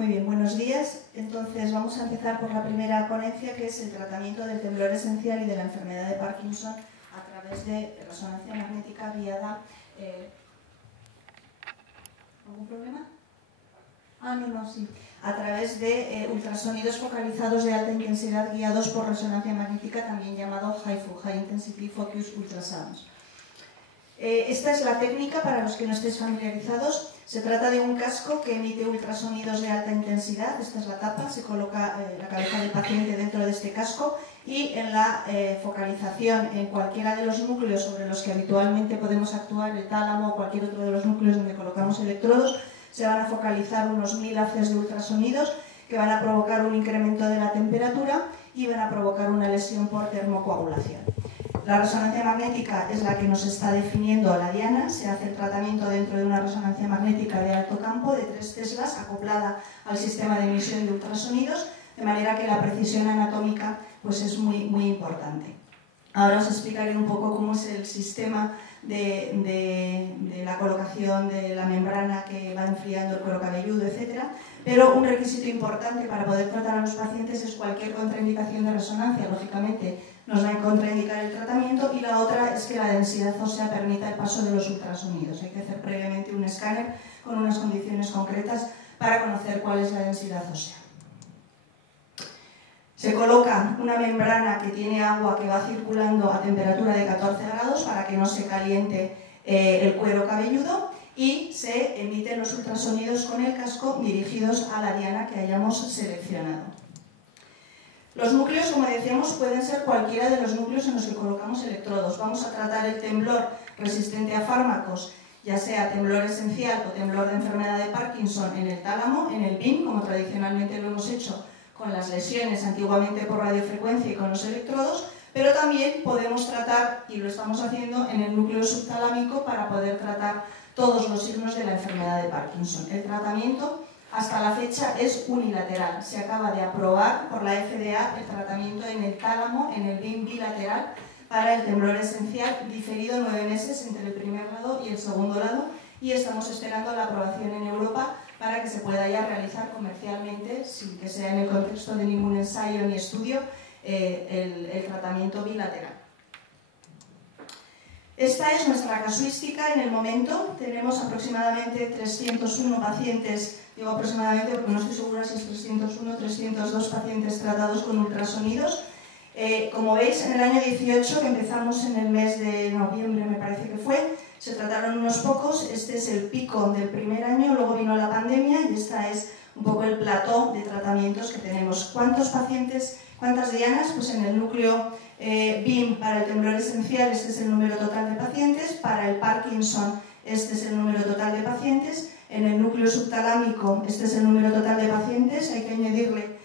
Muy bien, buenos días. Entonces vamos a empezar por la primera ponencia, que es el tratamiento del temblor esencial y de la enfermedad de Parkinson a través de resonancia magnética guiada. ¿Algún problema? Sí. A través de ultrasonidos focalizados de alta intensidad guiados por resonancia magnética, también llamado HIFU, High Intensity Focused Ultrasounds. Esta es la técnica para los que no estéis familiarizados. Se trata de un casco que emite ultrasonidos de alta intensidad. Esta es la tapa, se coloca la cabeza del paciente dentro de este casco y en la focalización en cualquiera de los núcleos sobre los que habitualmente podemos actuar, el tálamo o cualquier otro de los núcleos donde colocamos electrodos, se van a focalizar unos 1000 haces de ultrasonidos que van a provocar un incremento de la temperatura y van a provocar una lesión por termocoagulación. La resonancia magnética es la que nos está definiendo la diana. Se hace el tratamiento dentro de una resonancia magnética de alto campo de 3 teslas acoplada al sistema de emisión de ultrasonidos, de manera que la precisión anatómica pues, es muy importante. Ahora os explicaré un poco cómo es el sistema de la colocación de la membrana que va enfriando el cuero cabelludo, etc. Pero un requisito importante para poder tratar a los pacientes es cualquier contraindicación de resonancia. Lógicamente nos va a contraindicar el tratamiento, y la otra es que la densidad ósea permita el paso de los ultrasonidos. Hay que hacer previamente un escáner con unas condiciones concretas para conocer cuál es la densidad ósea. Se coloca una membrana que tiene agua que va circulando a temperatura de 14 grados para que no se caliente el cuero cabelludo, y se emiten los ultrasonidos con el casco dirigidos a la diana que hayamos seleccionado. Los núcleos, como decíamos, pueden ser cualquiera de los núcleos en los que colocamos electrodos. Vamos a tratar el temblor resistente a fármacos, ya sea temblor esencial o temblor de enfermedad de Parkinson, en el tálamo, en el BIM, como tradicionalmente lo hemos hecho con las lesiones antiguamente por radiofrecuencia y con los electrodos, pero también podemos tratar, y lo estamos haciendo, en el núcleo subtalámico para poder tratar todos los signos de la enfermedad de Parkinson. El tratamiento hasta la fecha es unilateral. Se acaba de aprobar por la FDA el tratamiento en el tálamo, en el BIM bilateral, para el temblor esencial, diferido 9 meses entre el primer lado y el segundo lado, y estamos esperando la aprobación en Europa para que se pueda ya realizar comercialmente, sin que sea en el contexto de ningún ensayo ni estudio, el tratamiento bilateral. Esta es nuestra casuística en el momento. Tenemos aproximadamente 301 pacientes, digo aproximadamente porque no estoy segura si es 301 o 302 pacientes tratados con ultrasonidos. Como veis, en el año 18, que empezamos en el mes de noviembre, me parece que fue, se trataron unos pocos. Este es el pico del primer año, luego vino la pandemia y esta es un poco el plató de tratamientos que tenemos. ¿Cuántos pacientes, cuántas dianas? Pues en el núcleo BIM para el temblor esencial este es el número total de pacientes, para el Parkinson este es el número total de pacientes, en el núcleo subtalámico este es el número total de pacientes, hay que añadirle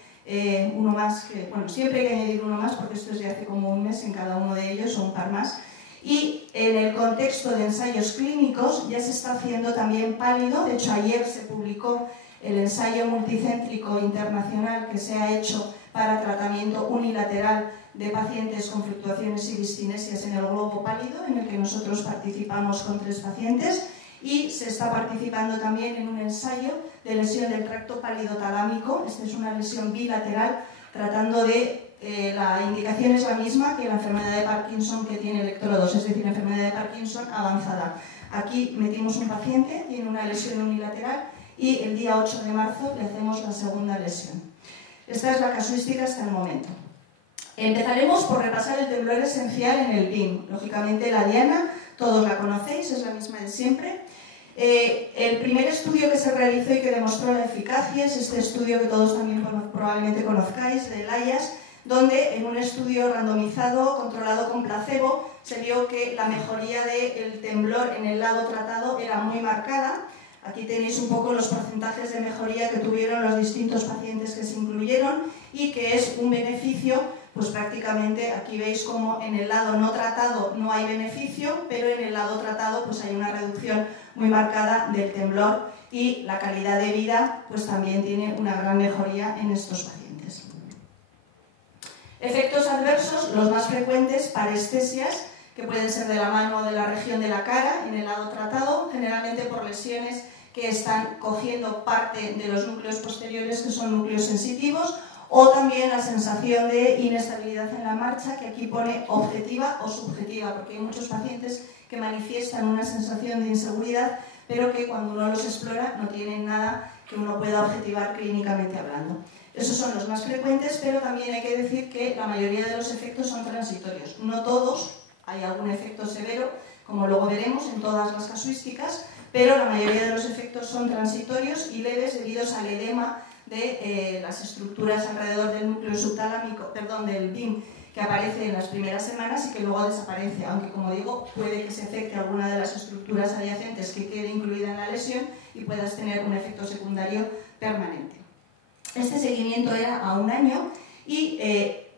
uno más, que, bueno, siempre hay que añadir uno más porque esto es de hace como un mes en cada uno de ellos, o un par más. Y en el contexto de ensayos clínicos ya se está haciendo también pálido. De hecho, ayer se publicó el ensayo multicéntrico internacional que se ha hecho para tratamiento unilateral de pacientes con fluctuaciones y discinesias en el globo pálido, en el que nosotros participamos con 3 pacientes, y se está participando también en un ensayo de lesión del tracto pálido-talámico. Esta es una lesión bilateral, tratando de la indicación es la misma que la enfermedad de Parkinson, que tiene electrodos, es decir, la enfermedad de Parkinson avanzada. Aquí metimos un paciente, tiene una lesión unilateral, y el día 8 de marzo le hacemos la segunda lesión. Esta es la casuística hasta el momento. Empezaremos por repasar el temblor esencial en el BIM. Lógicamente la diana, todos la conocéis, es la misma de siempre. El primer estudio que se realizó y que demostró la eficacia es este estudio que todos también probablemente conozcáis, de Elias, donde en un estudio randomizado, controlado con placebo, se vio que la mejoría del temblor en el lado tratado era muy marcada. Aquí tenéis un poco los porcentajes de mejoría que tuvieron los distintos pacientes que se incluyeron, y que es un beneficio, pues prácticamente aquí veis como en el lado no tratado no hay beneficio, pero en el lado tratado pues hay una reducción muy marcada del temblor, y la calidad de vida pues también tiene una gran mejoría en estos pacientes. Efectos adversos, los más frecuentes, parestesias, que pueden ser de la mano o de la región de la cara en el lado tratado, generalmente por lesiones que están cogiendo parte de los núcleos posteriores, que son núcleos sensitivos, o también la sensación de inestabilidad en la marcha, que aquí pone objetiva o subjetiva, porque hay muchos pacientes que manifiestan una sensación de inseguridad, pero que cuando uno los explora no tienen nada que uno pueda objetivar clínicamente hablando. Esos son los más frecuentes, pero también hay que decir que la mayoría de los efectos son transitorios. No todos, hay algún efecto severo, como luego veremos en todas las casuísticas, pero la mayoría de los efectos son transitorios y leves debidos al edema de las estructuras alrededor del núcleo subtalámico, del BIM, que aparece en las primeras semanas y que luego desaparece, aunque, como digo, puede que se afecte alguna de las estructuras adyacentes que quede incluida en la lesión y puedas tener un efecto secundario permanente. Este seguimiento era a 1 año y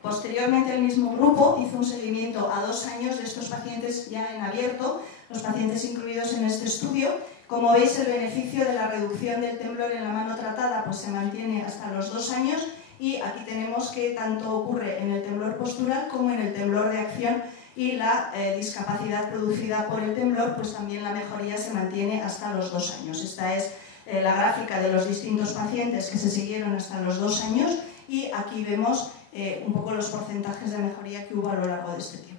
posteriormente el mismo grupo hizo un seguimiento a 2 años de estos pacientes ya en abierto, los pacientes incluidos en este estudio. Como veis, el beneficio de la reducción del temblor en la mano tratada pues se mantiene hasta los 2 años y aquí tenemos que tanto ocurre en el temblor postural como en el temblor de acción y la discapacidad producida por el temblor, pues también la mejoría se mantiene hasta los 2 años. Esta es la gráfica de los distintos pacientes que se siguieron hasta los 2 años y aquí vemos un poco los porcentajes de mejoría que hubo a lo largo de este tiempo.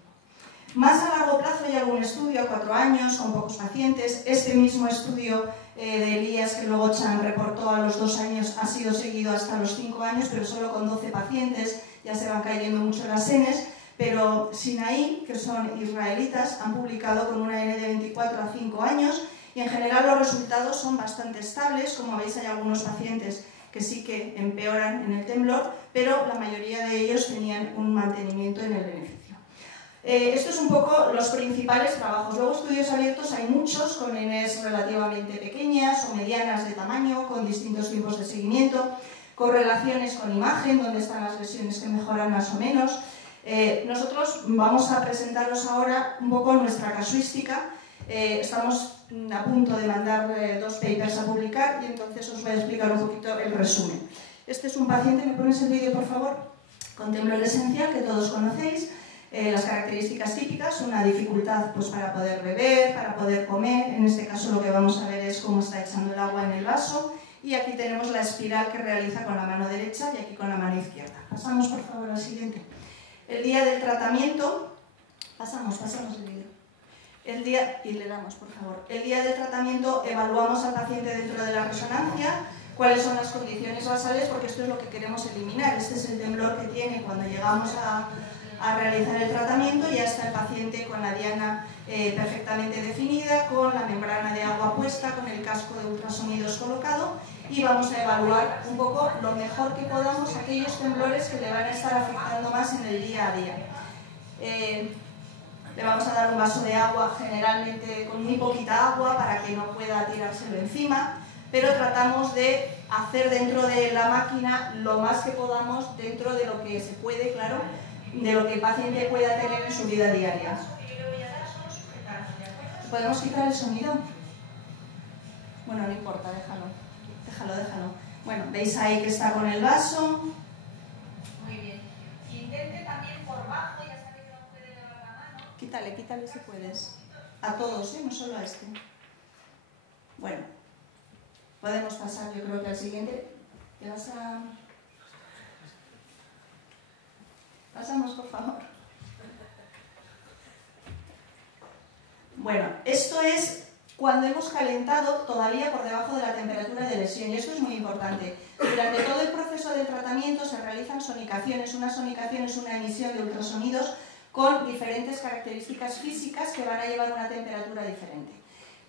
Más a largo plazo hay algún estudio, a 4 años, con pocos pacientes. Este mismo estudio de Elías, que luego Chan reportó a los 2 años, ha sido seguido hasta los 5 años, pero solo con 12 pacientes. Ya se van cayendo mucho las Ns, pero Sinaí, que son israelitas, han publicado con una N de 24 a 5 años y en general los resultados son bastante estables. Como veis, hay algunos pacientes que sí que empeoran en el temblor, pero la mayoría de ellos tenían un mantenimiento en el beneficio. Esto es un poco los principales trabajos. Luego, estudios abiertos hay muchos, con Ns relativamente pequeñas o medianas de tamaño, con distintos tipos de seguimiento, correlaciones con imagen, donde están las lesiones que mejoran más o menos. Nosotros vamos a presentaros ahora un poco nuestra casuística. Estamos a punto de mandar 2 papers a publicar y entonces os voy a explicar un poquito el resumen. Este es un paciente, ¿me pones el vídeo por favor? Con temblor esencial, que todos conocéis. Las características típicas, una dificultad pues, para poder beber, para poder comer. En este caso lo que vamos a ver es cómo está echando el agua en el vaso. Y aquí tenemos la espiral que realiza con la mano derecha y aquí con la mano izquierda. Pasamos por favor al siguiente. El día del tratamiento, pasamos el vídeo. Y le damos por favor. El día del tratamiento evaluamos al paciente dentro de la resonancia, cuáles son las condiciones basales, porque esto es lo que queremos eliminar. Este es el temblor que tiene cuando llegamos a realizar el tratamiento. Ya está el paciente con la diana perfectamente definida, con la membrana de agua puesta, con el casco de ultrasonidos colocado y vamos a evaluar un poco lo mejor que podamos aquellos temblores que le van a estar afectando más en el día a día. Le vamos a dar un vaso de agua, generalmente con muy poquita agua para que no pueda tirárselo encima, pero tratamos de hacer dentro de la máquina lo más que podamos dentro de lo que se puede, claro, de lo que el paciente pueda tener en su vida diaria. ¿Podemos quitar el sonido? Bueno, no importa, déjalo. Bueno, veis ahí que está con el vaso. Muy bien. Intente también por bajo, ya sabe que no puede elevar la mano. Quítale si puedes. A todos, no solo a este. Bueno, podemos pasar yo creo que al siguiente. ¿Te vas a...? Pasamos, por favor. Bueno, esto es cuando hemos calentado todavía por debajo de la temperatura de lesión, y esto es muy importante. Durante todo el proceso del tratamiento se realizan sonicaciones. Una sonicación es una emisión de ultrasonidos con diferentes características físicas que van a llevar una temperatura diferente.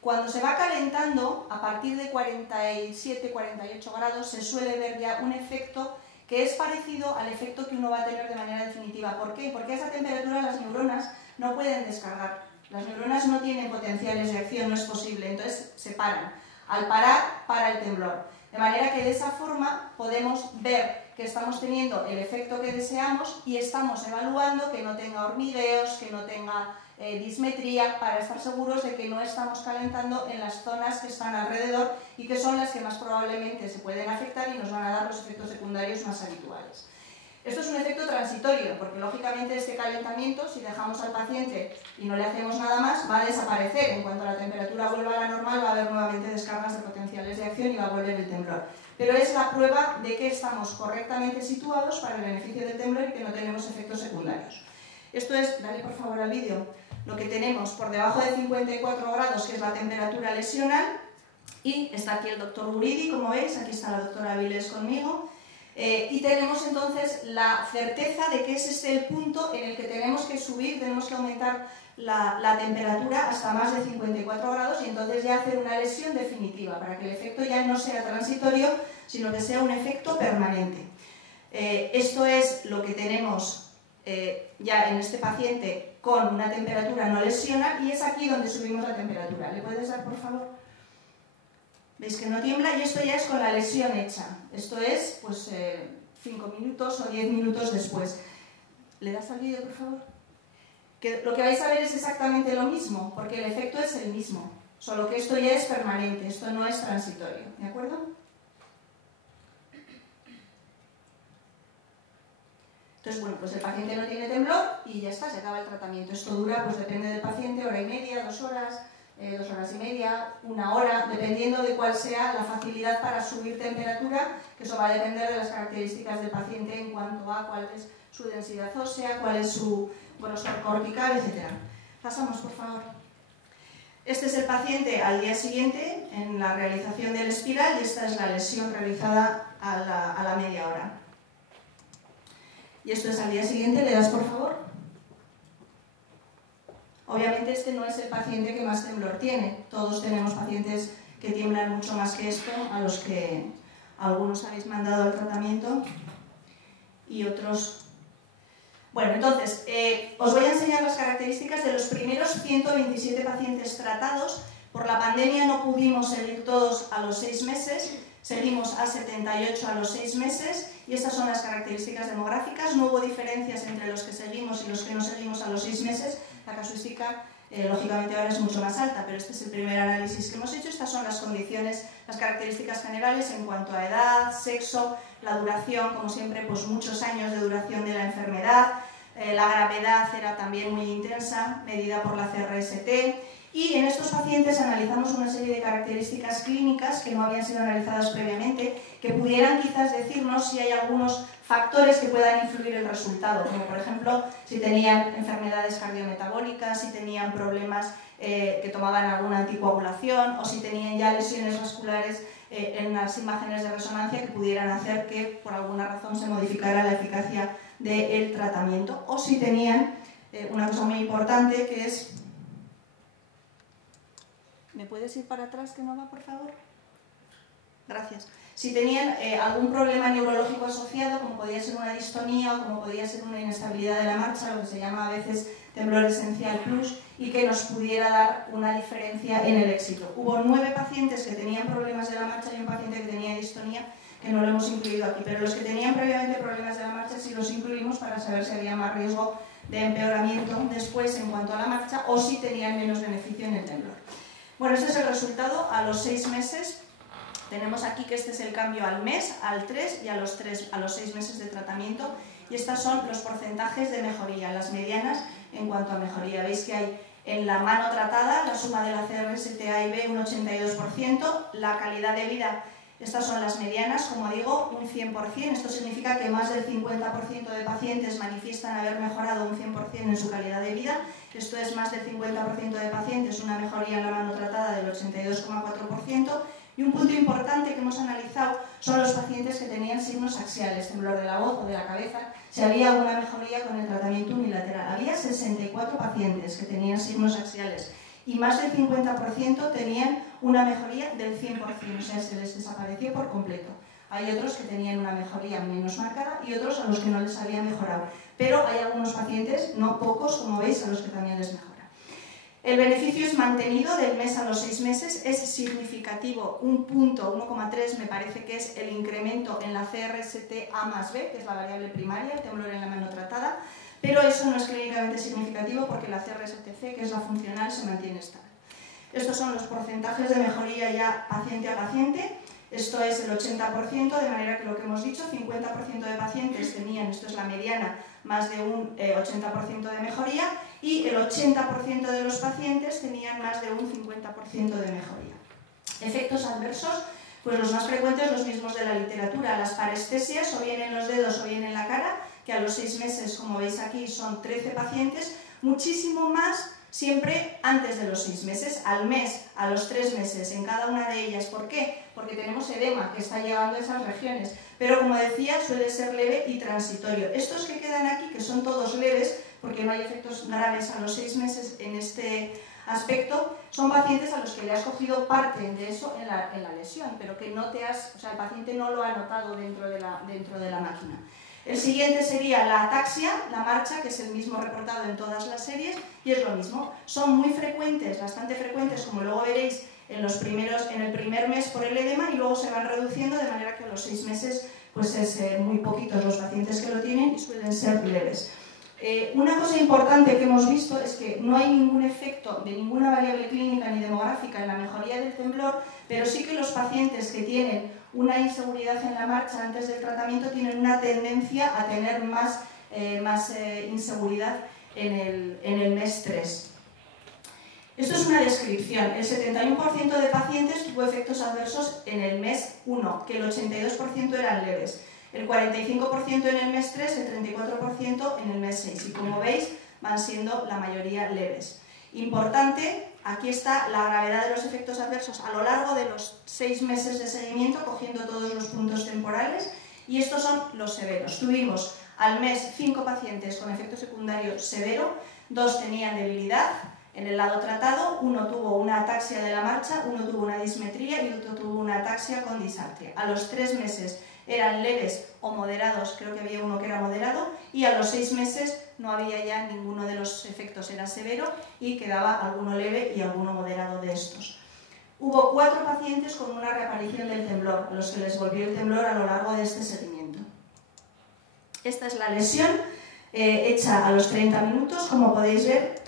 Cuando se va calentando, a partir de 47-48 grados, se suele ver ya un efecto que es parecido al efecto que uno va a tener de manera definitiva. ¿Por qué? Porque a esa temperatura las neuronas no pueden descargar. Las neuronas no tienen potenciales de acción, no es posible, entonces se paran. Al parar, para el temblor. De manera que de esa forma podemos ver que estamos teniendo el efecto que deseamos y estamos evaluando que no tenga hormigueos, que no tenga dismetría, para estar seguros de que no estamos calentando en las zonas que están alrededor y que son las que más probablemente se pueden afectar y nos van a dar los efectos secundarios más habituales. Esto es un efecto transitorio, porque lógicamente este calentamiento, si dejamos al paciente y no le hacemos nada más, va a desaparecer. En cuanto la temperatura vuelva a la normal, va a haber nuevamente descargas de potenciales de acción y va a volver el temblor. Pero es la prueba de que estamos correctamente situados para el beneficio del temblor y que no tenemos efectos secundarios. Esto es, dale por favor al vídeo, lo que tenemos por debajo de 54 grados, que es la temperatura lesional, y está aquí el doctor Guridi, como veis, aquí está la doctora Avilés conmigo, y tenemos entonces la certeza de que es este el punto en el que tenemos que subir, tenemos que aumentar la temperatura hasta más de 54 grados y entonces ya hacer una lesión definitiva, para que el efecto ya no sea transitorio, sino que sea un efecto permanente. Esto es lo que tenemos ya en este paciente con una temperatura no lesional y es aquí donde subimos la temperatura. ¿Le puedes dar, por favor? Veis que no tiembla y esto ya es con la lesión hecha. Esto es, pues, 5 minutos o 10 minutos después. ¿Le das al vídeo, por favor? Que lo que vais a ver es exactamente lo mismo, porque el efecto es el mismo. Solo que esto ya es permanente, esto no es transitorio. ¿De acuerdo? Entonces, bueno, pues el paciente no tiene temblor y ya está, se acaba el tratamiento. Esto dura, pues depende del paciente, hora y media, 2 horas, 2 horas y media, 1 hora, dependiendo de cuál sea la facilidad para subir temperatura, que eso va a depender de las características del paciente en cuanto a cuál es su densidad ósea, cuál es su grosor cortical, etc. Pasamos, por favor. Este es el paciente al día siguiente en la realización del espiral y esta es la lesión realizada a la media hora. Y esto es al día siguiente, ¿le das por favor? Obviamente este no es el paciente que más temblor tiene. Todos tenemos pacientes que tiemblan mucho más que esto, a los que algunos habéis mandado al tratamiento y otros... Bueno, entonces, os voy a enseñar las características de los primeros 127 pacientes tratados. Por la pandemia no pudimos seguir todos a los 6 meses, seguimos a 78 a los 6 meses y estas son las características demográficas. No hubo diferencias entre los que seguimos y los que no seguimos a los 6 meses. La casuística, lógicamente, ahora es mucho más alta, pero este es el primer análisis que hemos hecho. Estas son las condiciones, las características generales en cuanto a edad, sexo, la duración, como siempre, pues muchos años de duración de la enfermedad. La gravedad era también muy intensa, medida por la CRST. Y en estos pacientes analizamos una serie de características clínicas que no habían sido analizadas previamente, que pudieran quizás decirnos si hay algunos factores que puedan influir el resultado, como por ejemplo si tenían enfermedades cardiometabólicas, si tenían problemas que tomaban alguna anticoagulación o si tenían ya lesiones vasculares en las imágenes de resonancia que pudieran hacer que por alguna razón se modificara la eficacia del tratamiento, o si tenían una cosa muy importante que es... ¿Me puedes ir para atrás que no va, por favor? Gracias. Si tenían algún problema neurológico asociado, como podía ser una distonía o como podía ser una inestabilidad de la marcha, lo que se llama a veces temblor esencial plus, y que nos pudiera dar una diferencia en el éxito. Hubo 9 pacientes que tenían problemas de la marcha y un paciente que tenía distonía, que no lo hemos incluido aquí, pero los que tenían previamente problemas de la marcha sí los incluimos para saber si había más riesgo de empeoramiento después en cuanto a la marcha o si tenían menos beneficio en el temblor. Bueno, este es el resultado a los 6 meses. Tenemos aquí que este es el cambio al mes, al 3 y a los 6 meses de tratamiento. Y estos son los porcentajes de mejoría, las medianas en cuanto a mejoría. Veis que hay en la mano tratada, la suma de la CRST A y B, un 82%. La calidad de vida, estas son las medianas, como digo, un 100%. Esto significa que más del 50% de pacientes manifiestan haber mejorado un 100% en su calidad de vida. Esto es más del 50% de pacientes, una mejoría en la mano tratada del 82,4%. Y un punto importante que hemos analizado son los pacientes que tenían signos axiales, temblor de la voz o de la cabeza, si había alguna mejoría con el tratamiento unilateral. Había 64 pacientes que tenían signos axiales y más del 50% tenían una mejoría del 100%, o sea, se les desapareció por completo. Hay otros que tenían una mejoría menos marcada y otros a los que no les había mejorado. Pero hay algunos pacientes, no pocos, como veis, a los que también les mejora. El beneficio es mantenido del mes a los 6 meses, es significativo, un punto, 1,3 me parece que es el incremento en la CRST A más B, que es la variable primaria, el temblor en la mano tratada, pero eso no es clínicamente significativo porque la CRST-C, que es la funcional, se mantiene estable. Estos son los porcentajes de mejoría ya paciente a paciente. Esto es el 80%, de manera que lo que hemos dicho, 50% de pacientes tenían, esto es la mediana, más de un 80% de mejoría, y el 80% de los pacientes tenían más de un 50% de mejoría. Efectos adversos, pues los más frecuentes, los mismos de la literatura, las parestesias, o bien en los dedos o bien en la cara, que a los 6 meses, como veis aquí, son 13 pacientes, muchísimo más siempre antes de los 6 meses, al mes, a los 3 meses, en cada una de ellas. ¿Por qué? Porque tenemos edema que está llegando a esas regiones, pero como decía, suele ser leve y transitorio. Estos que quedan aquí, que son todos leves, porque no hay efectos graves a los 6 meses en este aspecto, son pacientes a los que le has cogido parte de eso en la lesión, pero que no te has, o sea, el paciente no lo ha notado dentro de la máquina. El siguiente sería la ataxia, la marcha, que es el mismo reportado en todas las series, y es lo mismo. Son muy frecuentes, bastante frecuentes, como luego veréis en el primer mes por el edema, y luego se van reduciendo, de manera que a los 6 meses pues es muy poquitos los pacientes que lo tienen y suelen ser leves. Una cosa importante que hemos visto es que no hay ningún efecto de ninguna variable clínica ni demográfica en la mejoría del temblor, pero sí que los pacientes que tienen una inseguridad en la marcha antes del tratamiento tienen una tendencia a tener más inseguridad en el mes 3. Esto es una descripción. El 71% de pacientes tuvo efectos adversos en el mes 1, que el 82% eran leves. El 45% en el mes 3, el 34% en el mes 6. Y como veis, van siendo la mayoría leves. Importante, aquí está la gravedad de los efectos adversos a lo largo de los 6 meses de seguimiento, cogiendo todos los puntos temporales. Y estos son los severos. Tuvimos al mes 5 pacientes con efecto secundario severo, 2 tenían debilidad en el lado tratado, 1 tuvo una ataxia de la marcha, 1 tuvo una dismetría y otro tuvo una ataxia con disartria. A los 3 meses eran leves o moderados, creo que había uno que era moderado, y a los 6 meses no había ya ninguno de los efectos, era severo, y quedaba alguno leve y alguno moderado de estos. Hubo 4 pacientes con una reaparición del temblor, a los que les volvió el temblor a lo largo de este seguimiento. Esta es la lesión hecha a los 30 minutos, como podéis ver,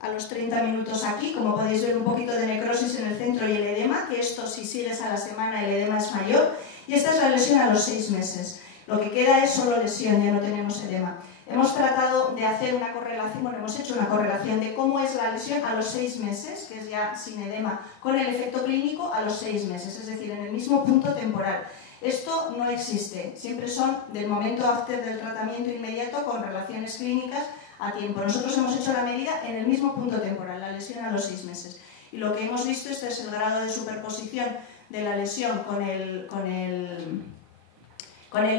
a los 30 minutos aquí, como podéis ver, un poquito de necrosis en el centro y el edema, que esto, si sigues a la semana, el edema es mayor. Y esta es la lesión a los 6 meses. Lo que queda es solo lesión, ya no tenemos edema. Hemos tratado de hacer una correlación, hemos hecho una correlación de cómo es la lesión a los 6 meses, que es ya sin edema, con el efecto clínico a los 6 meses, es decir, en el mismo punto temporal. Esto no existe, siempre son del momento after del tratamiento inmediato con relaciones clínicas a tiempo. Nosotros hemos hecho la medida en el mismo punto temporal, la lesión a los 6 meses. Y lo que hemos visto, este es el grado de superposición de la lesión con el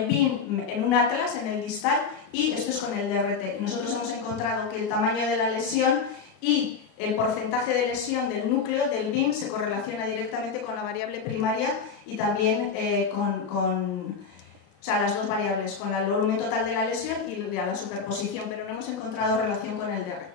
BIM en un atlas, en el distal, y esto es con el DRT. Nosotros hemos encontrado que el tamaño de la lesión y el porcentaje de lesión del núcleo del BIM se correlaciona directamente con la variable primaria y también o sea, las dos variables, con el volumen total de la lesión y la superposición, pero no hemos encontrado relación con el DRT.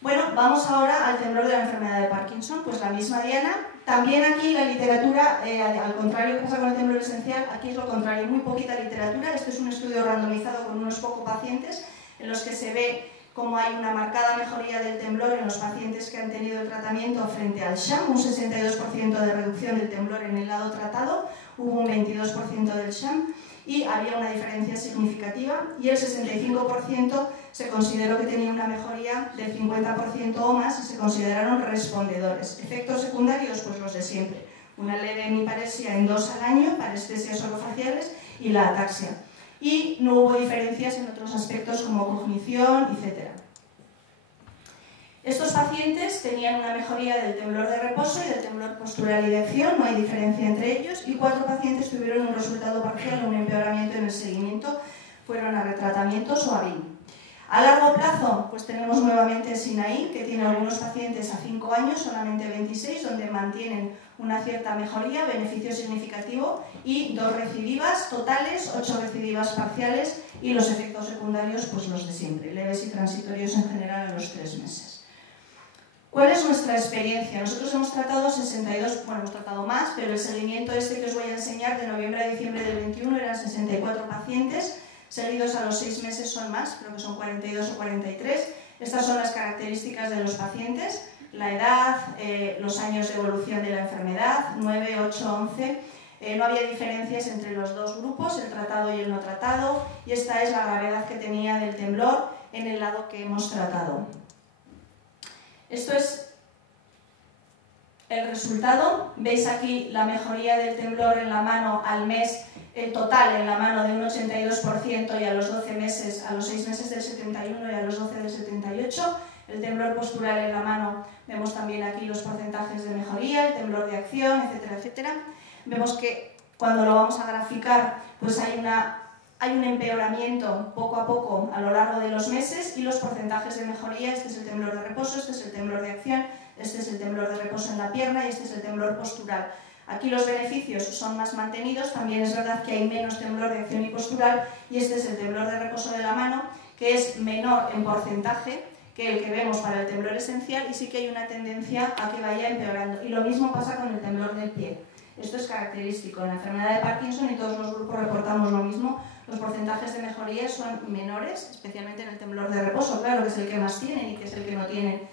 Bueno, vamos ahora al temblor de la enfermedad de Parkinson, pues la misma diana. También aquí la literatura, al contrario que pasa con el temblor esencial, aquí es lo contrario, muy poquita literatura. Este es un estudio randomizado con unos pocos pacientes en los que se ve cómo hay una marcada mejoría del temblor en los pacientes que han tenido el tratamiento frente al sham, un 62% de reducción del temblor en el lado tratado, hubo un 22% del sham y había una diferencia significativa, y el 65% se consideró que tenía una mejoría del 50% o más y se consideraron respondedores. Efectos secundarios, pues los de siempre. Una leve hemiparesia en 2 al año, parestesias orofaciales y la ataxia. Y no hubo diferencias en otros aspectos como cognición, etc. Estos pacientes tenían una mejoría del temblor de reposo y del temblor postural y de acción, no hay diferencia entre ellos, y 4 pacientes tuvieron un resultado parcial o un empeoramiento en el seguimiento, fueron a retratamientos o a BIM. A largo plazo, pues tenemos nuevamente SINAI, que tiene algunos pacientes a 5 años, solamente 26, donde mantienen una cierta mejoría, beneficio significativo, y 2 recidivas totales, 8 recidivas parciales, y los efectos secundarios, pues los de siempre, leves y transitorios en general a los 3 meses. ¿Cuál es nuestra experiencia? Nosotros hemos tratado 62, bueno, hemos tratado más, pero el seguimiento este que os voy a enseñar de noviembre a diciembre del 21 eran 64 pacientes, seguidos a los 6 meses son más, creo que son 42 o 43. Estas son las características de los pacientes, la edad, los años de evolución de la enfermedad, 9, 8, 11, no había diferencias entre los dos grupos, el tratado y el no tratado, y esta es la gravedad que tenía del temblor en el lado que hemos tratado. Esto es el resultado. Veis aquí la mejoría del temblor en la mano al mes, el total en la mano de un 82% y a los 12 meses, a los 6 meses del 71 y a los 12 del 78. El temblor postural en la mano, vemos también aquí los porcentajes de mejoría, el temblor de acción, etcétera, etcétera. Vemos que cuando lo vamos a graficar, pues hay un empeoramiento poco a poco a lo largo de los meses y los porcentajes de mejoría. Este es el temblor de reposo, este es el temblor de acción, este es el temblor de reposo en la pierna y este es el temblor postural. Aquí los beneficios son más mantenidos, también es verdad que hay menos temblor de acción y postural, y este es el temblor de reposo de la mano, que es menor en porcentaje que el que vemos para el temblor esencial, y sí que hay una tendencia a que vaya empeorando. Y lo mismo pasa con el temblor del pie. Esto es característico. En la enfermedad de Parkinson, y todos los grupos reportamos lo mismo, los porcentajes de mejoría son menores, especialmente en el temblor de reposo, claro, que es el que más tienen y que es el que no tienen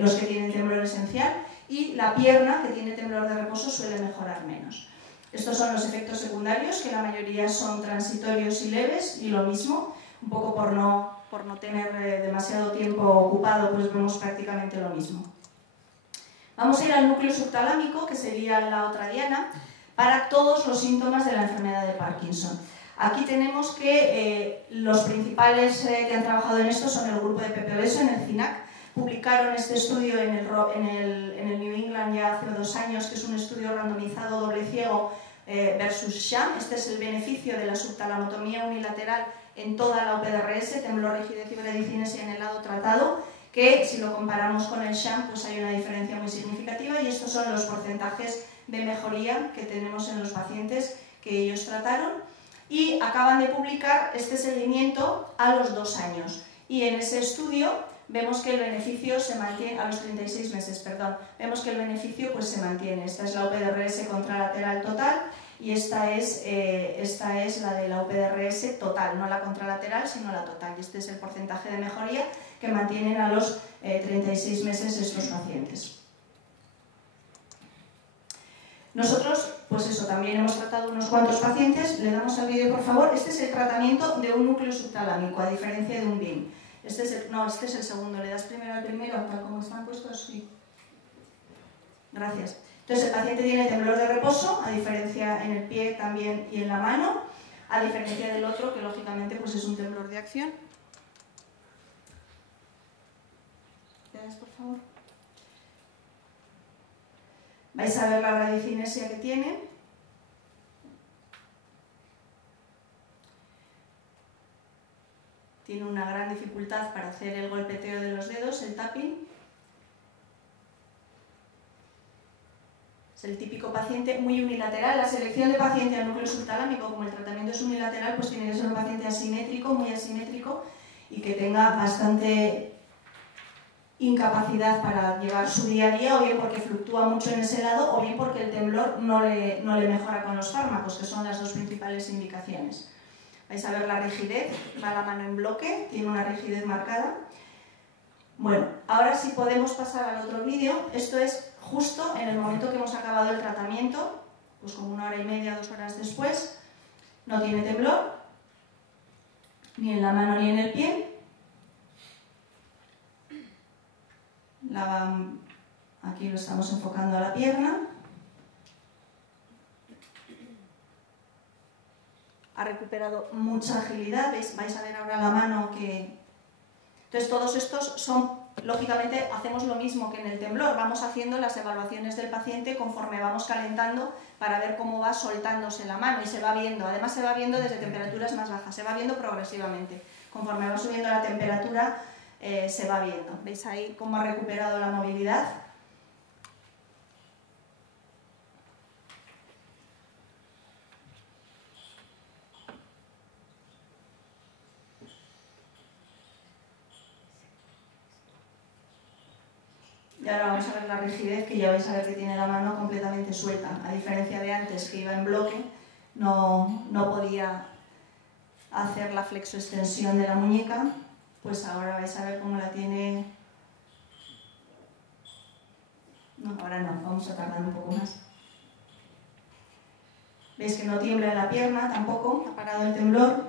los que tienen temblor esencial, y la pierna, que tiene temblor de reposo, suele mejorar menos. Estos son los efectos secundarios, que la mayoría son transitorios y leves, y lo mismo, un poco por no tener demasiado tiempo ocupado, pues vemos prácticamente lo mismo. Vamos a ir al núcleo subtalámico, que sería la otra diana, para todos los síntomas de la enfermedad de Parkinson. Aquí tenemos que los principales que han trabajado en esto son el grupo de Pepe Beso en el CINAC. Publicaron este estudio en el New England ya hace 2 años, que es un estudio randomizado doble ciego versus sham. Este es el beneficio de la subtalamotomía unilateral en toda la UPDRS, temblor, rigidez y bradicinesia en el lado tratado, que si lo comparamos con el sham, pues hay una diferencia muy significativa, y estos son los porcentajes de mejoría que tenemos en los pacientes que ellos trataron. Y acaban de publicar este seguimiento a los 2 años, y en ese estudio vemos que el beneficio se mantiene, a los 36 meses, perdón, vemos que el beneficio pues se mantiene. Esta es la UPDRS contralateral total, y esta es la de la UPDRS total, no la contralateral, sino la total. Y este es el porcentaje de mejoría que mantienen a los 36 meses estos pacientes. Nosotros, pues eso, también hemos tratado unos cuantos pacientes. Le damos al vídeo, por favor. Este es el tratamiento de un núcleo subtalámico, a diferencia de un BIM. Este es el segundo. ¿Le das primero al primero, tal como están puestos? Sí. Gracias. Entonces, el paciente tiene temblor de reposo, a diferencia en el pie también y en la mano, a diferencia del otro, que lógicamente pues es un temblor de acción. ¿Le das, por favor? Vais a ver la bradicinesia que tiene. Tiene una gran dificultad para hacer el golpeteo de los dedos, el tapping. Es el típico paciente muy unilateral. La selección de paciente al núcleo subtalámico, como el tratamiento es unilateral, pues tiene que ser un paciente asimétrico, muy asimétrico, y que tenga bastante incapacidad para llevar su día a día, o bien porque fluctúa mucho en ese lado, o bien porque el temblor no le mejora con los fármacos, que son las dos principales indicaciones. Vais a ver la rigidez, va la mano en bloque, tiene una rigidez marcada. Bueno, ahora sí podemos pasar al otro vídeo. Esto es justo en el momento que hemos acabado el tratamiento, pues como 1 hora y media, 2 horas después. No tiene temblor, ni en la mano ni en el pie. Aquí lo estamos enfocando a la pierna. Ha recuperado mucha agilidad. Vais a ver ahora la mano que... Entonces todos estos son, lógicamente, hacemos lo mismo que en el temblor. Vamos haciendo las evaluaciones del paciente conforme vamos calentando para ver cómo va soltándose la mano, y se va viendo. Además se va viendo desde temperaturas más bajas, se va viendo progresivamente. Conforme va subiendo la temperatura, se va viendo. ¿Veis ahí cómo ha recuperado la movilidad? Y ahora vamos a ver la rigidez, que ya vais a ver que tiene la mano completamente suelta. A diferencia de antes, que iba en bloque, no podía hacer la flexoextensión de la muñeca, pues ahora vais a ver cómo la tiene... No, ahora no, vamos a tardar un poco más. Veis que no tiembla en la pierna tampoco, ha parado el temblor.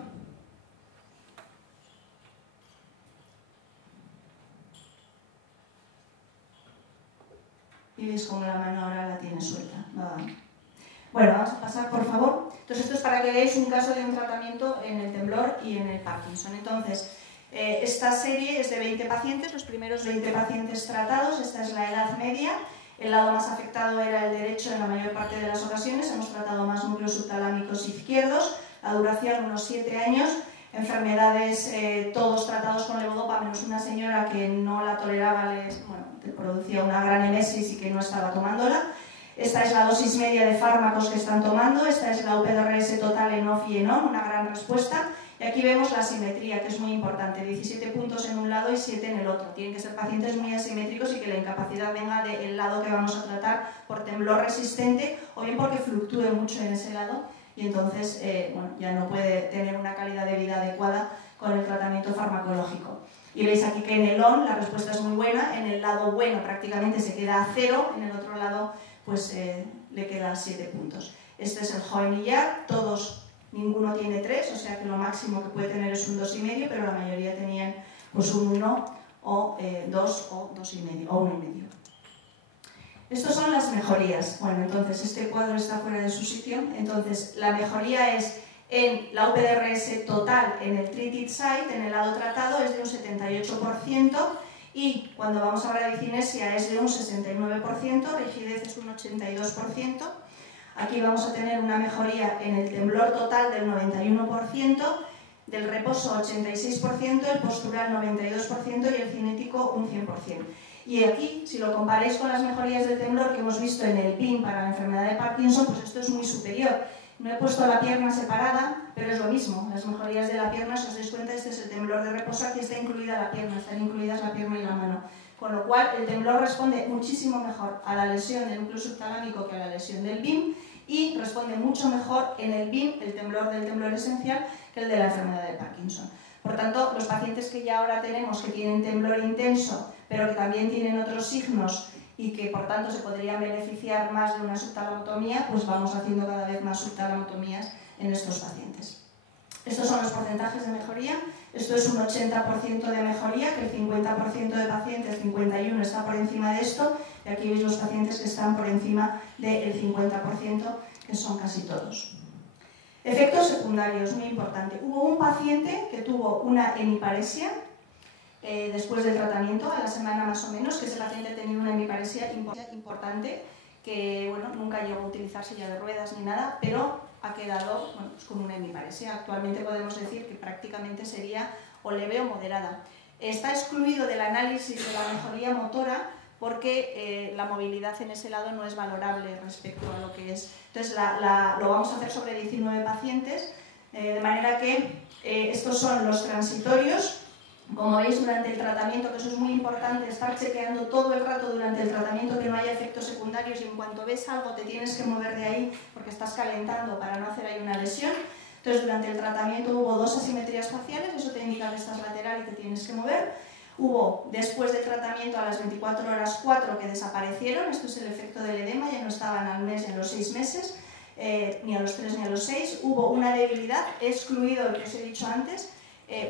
Y veis cómo la mano ahora la tiene suelta. Bueno, vamos a pasar, por favor. Entonces, esto es para que veáis un caso de un tratamiento en el temblor y en el Parkinson. Entonces, esta serie es de 20 pacientes, los primeros 20 pacientes tratados. Esta es la edad media. El lado más afectado era el derecho en la mayor parte de las ocasiones. Hemos tratado más núcleos subtalámicos izquierdos. La duración, unos 7 años. Enfermedades, todos tratados con levodopa, menos una señora que no la toleraba, producía una gran emesis y que no estaba tomándola. Esta es la dosis media de fármacos que están tomando. Esta es la UPDRS total en off y en on, una gran respuesta. Y aquí vemos la asimetría, que es muy importante, 17 puntos en un lado y 7 en el otro. Tienen que ser pacientes muy asimétricos y que la incapacidad venga del lado que vamos a tratar por temblor resistente o bien porque fluctúe mucho en ese lado y entonces ya no puede tener una calidad de vida adecuada con el tratamiento farmacológico. Y veis aquí que en el on la respuesta es muy buena, en el lado bueno prácticamente se queda a 0, en el otro lado pues le quedan 7 puntos. Este es el Hohenillar, todos. Ninguno tiene 3, o sea que lo máximo que puede tener es un 2,5, pero la mayoría tenían pues un 1 o 2 o 2,5 o 1,5. Estas son las mejorías. Bueno, entonces este cuadro está fuera de su sitio. Entonces la mejoría es en la UPDRS total en el treated site, en el lado tratado, es de un 78%. Y cuando vamos a bradicinesia es de un 69%, rigidez es un 82%. Aquí vamos a tener una mejoría en el temblor total del 91%, del reposo 86%, el postural 92% y el cinético un 100%. Y aquí, si lo comparáis con las mejorías del temblor que hemos visto en el PIN para la enfermedad de Parkinson, pues esto es muy superior. No he puesto la pierna separada, pero es lo mismo. Las mejorías de la pierna, si os dais cuenta, este es el temblor de reposo, aquí está incluida la pierna, están incluidas la pierna y la mano. Con lo cual, el temblor responde muchísimo mejor a la lesión del núcleo subtalámico que a la lesión del BIM y responde mucho mejor en el BIM, el temblor del temblor esencial, que el de la enfermedad de Parkinson. Por tanto, los pacientes que ya ahora tenemos que tienen temblor intenso, pero que también tienen otros signos y que por tanto se podrían beneficiar más de una subtalamotomía, pues vamos haciendo cada vez más subtalamotomías en estos pacientes. Estos son los porcentajes de mejoría. Esto es un 80% de mejoría, que el 50% de pacientes, 51, está por encima de esto, y aquí veis los pacientes que están por encima del 50%, que son casi todos. Efectos secundarios, muy importante. Hubo un paciente que tuvo una hemiparesia después del tratamiento, a la semana más o menos, que ese paciente tenía una hemiparesia importante, que bueno, nunca llegó a utilizar silla de ruedas ni nada, pero ha quedado pues con una hemiparesia. Actualmente podemos decir que prácticamente sería o leve o moderada. Está excluido del análisis de la mejoría motora porque la movilidad en ese lado no es valorable respecto a lo que es. Entonces lo vamos a hacer sobre 19 pacientes, de manera que estos son los transitorios. Como veis durante el tratamiento, que eso es muy importante, estar chequeando todo el rato durante el tratamiento que no haya efectos secundarios y en cuanto ves algo te tienes que mover de ahí porque estás calentando para no hacer ahí una lesión. Entonces durante el tratamiento hubo 2 asimetrías faciales, eso te indica que estás lateral y te tienes que mover. Hubo después del tratamiento a las 24 horas 4 que desaparecieron, esto es el efecto del edema, ya no estaban al mes ni a los 6 meses, ni a los 3 ni a los 6. Hubo una debilidad, he excluido el que os he dicho antes,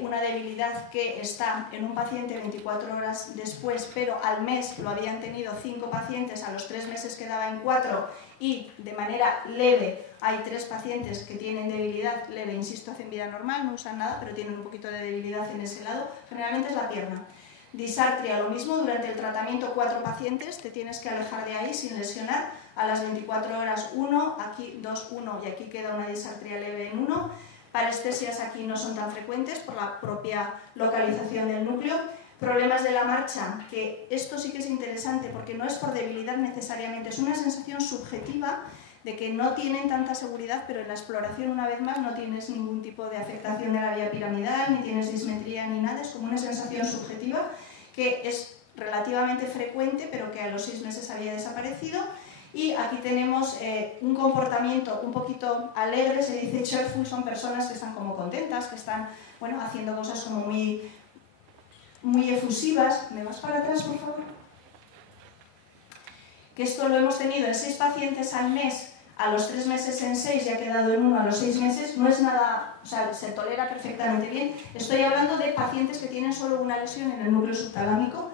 una debilidad que está en un paciente 24 horas después, pero al mes lo habían tenido 5 pacientes, a los 3 meses quedaba en 4 y de manera leve hay 3 pacientes que tienen debilidad leve, insisto, hacen vida normal, no usan nada, pero tienen un poquito de debilidad en ese lado, generalmente es la pierna. Disartria, lo mismo, durante el tratamiento 4 pacientes, te tienes que alejar de ahí sin lesionar, a las 24 horas 1, aquí 2, 1 y aquí queda una disartria leve en 1. Parestesias aquí no son tan frecuentes por la propia localización del núcleo. Problemas de la marcha, que esto sí que es interesante porque no es por debilidad necesariamente, es una sensación subjetiva de que no tienen tanta seguridad, pero en la exploración una vez más no tienes ningún tipo de afectación de la vía piramidal, ni tienes dismetría ni nada, es como una sensación subjetiva que es relativamente frecuente, pero que a los 6 meses había desaparecido. Y aquí tenemos un comportamiento un poquito alegre, se dice cheerful, son personas que están como contentas, que están bueno, haciendo cosas como muy efusivas. ¿Me vas para atrás, por favor? Que esto lo hemos tenido en 6 pacientes al mes a los 3 meses en 6 y ha quedado en 1 a los 6 meses, no es nada, o sea, se tolera perfectamente bien. Estoy hablando de pacientes que tienen solo una lesión en el núcleo subtalámico.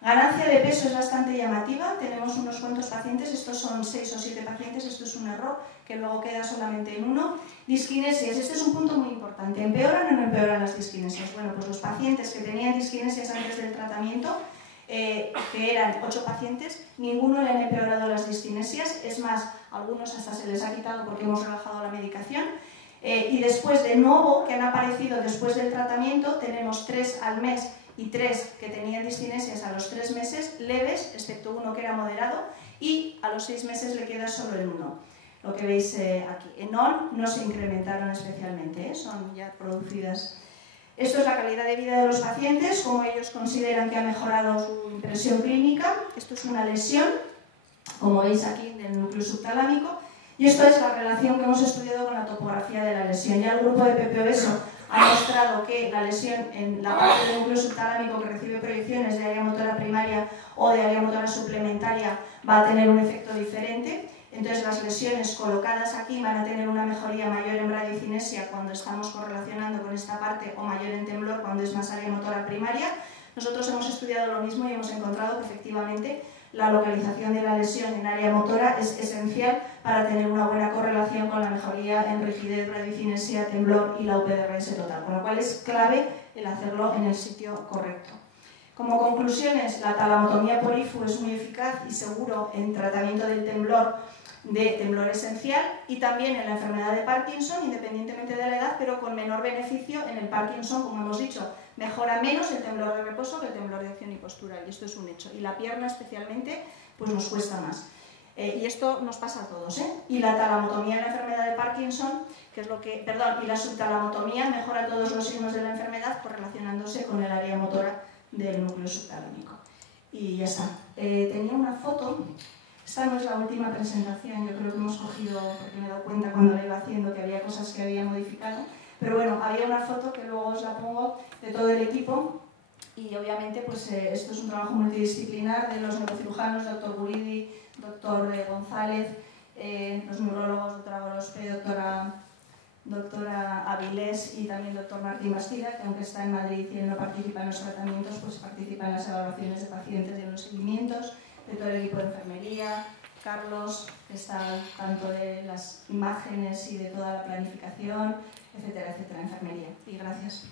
Ganancia de peso es bastante llamativa, tenemos unos cuantos pacientes, estos son 6 o 7 pacientes, esto es un error que luego queda solamente en 1. Disquinesias, este es un punto muy importante, ¿empeoran o no empeoran las disquinesias? Bueno, pues los pacientes que tenían disquinesias antes del tratamiento, que eran 8 pacientes, ninguno le han empeorado las disquinesias, es más, algunos hasta se les ha quitado porque hemos relajado la medicación. Y después de nuevo, que han aparecido después del tratamiento, tenemos 3 al mes y 3 que tenían discinesias a los 3 meses, leves, excepto uno que era moderado, y a los 6 meses le queda solo el 1, lo que veis aquí. En ON no se incrementaron especialmente, son ya producidas. Esto es la calidad de vida de los pacientes, como ellos consideran que ha mejorado su impresión clínica. Esto es una lesión, como veis aquí, del núcleo subtalámico, y esto es la relación que hemos estudiado con la topografía de la lesión. Ya el grupo de Pepe Obeso ha mostrado que la lesión en la parte del núcleo subtalámico que recibe proyecciones de área motora primaria o de área motora suplementaria va a tener un efecto diferente. Entonces las lesiones colocadas aquí van a tener una mejoría mayor en bradicinesia cuando estamos correlacionando con esta parte o mayor en temblor cuando es más área motora primaria. Nosotros hemos estudiado lo mismo y hemos encontrado que efectivamente la localización de la lesión en área motora es esencial para tener una buena correlación con la mejoría en rigidez, bradicinesia, temblor y la UPDRS total, con lo cual es clave el hacerlo en el sitio correcto. Como conclusiones, la talamotomía por IFU es muy eficaz y seguro en tratamiento del temblor esencial y también en la enfermedad de Parkinson, independientemente de la edad, pero con menor beneficio en el Parkinson, como hemos dicho. Mejora menos el temblor de reposo que el temblor de acción y postural, y esto es un hecho. Y la pierna especialmente, pues nos cuesta más. Y esto nos pasa a todos, ¿eh? Y la talamotomía en la enfermedad de Parkinson, que es lo que, perdón, y la subtalamotomía mejora todos los signos de la enfermedad correlacionándose con el área motora del núcleo subtalámico. Y ya está. Tenía una foto. Esta no es la última presentación, yo creo que hemos cogido, porque me he dado cuenta cuando la iba haciendo que había cosas que había modificado, pero bueno, había una foto que luego os la pongo de todo el equipo y obviamente pues esto es un trabajo multidisciplinar de los neurocirujanos, doctor Guridi, doctor González, los neurólogos, doctora Gorospe, doctora Avilés y también doctor Martín Bastida, que aunque está en Madrid y él no participa en los tratamientos, pues participa en las evaluaciones de pacientes y en los seguimientos, de todo el equipo de enfermería, Carlos, que está al tanto de las imágenes y de toda la planificación, etcétera, etcétera, enfermería. Y gracias.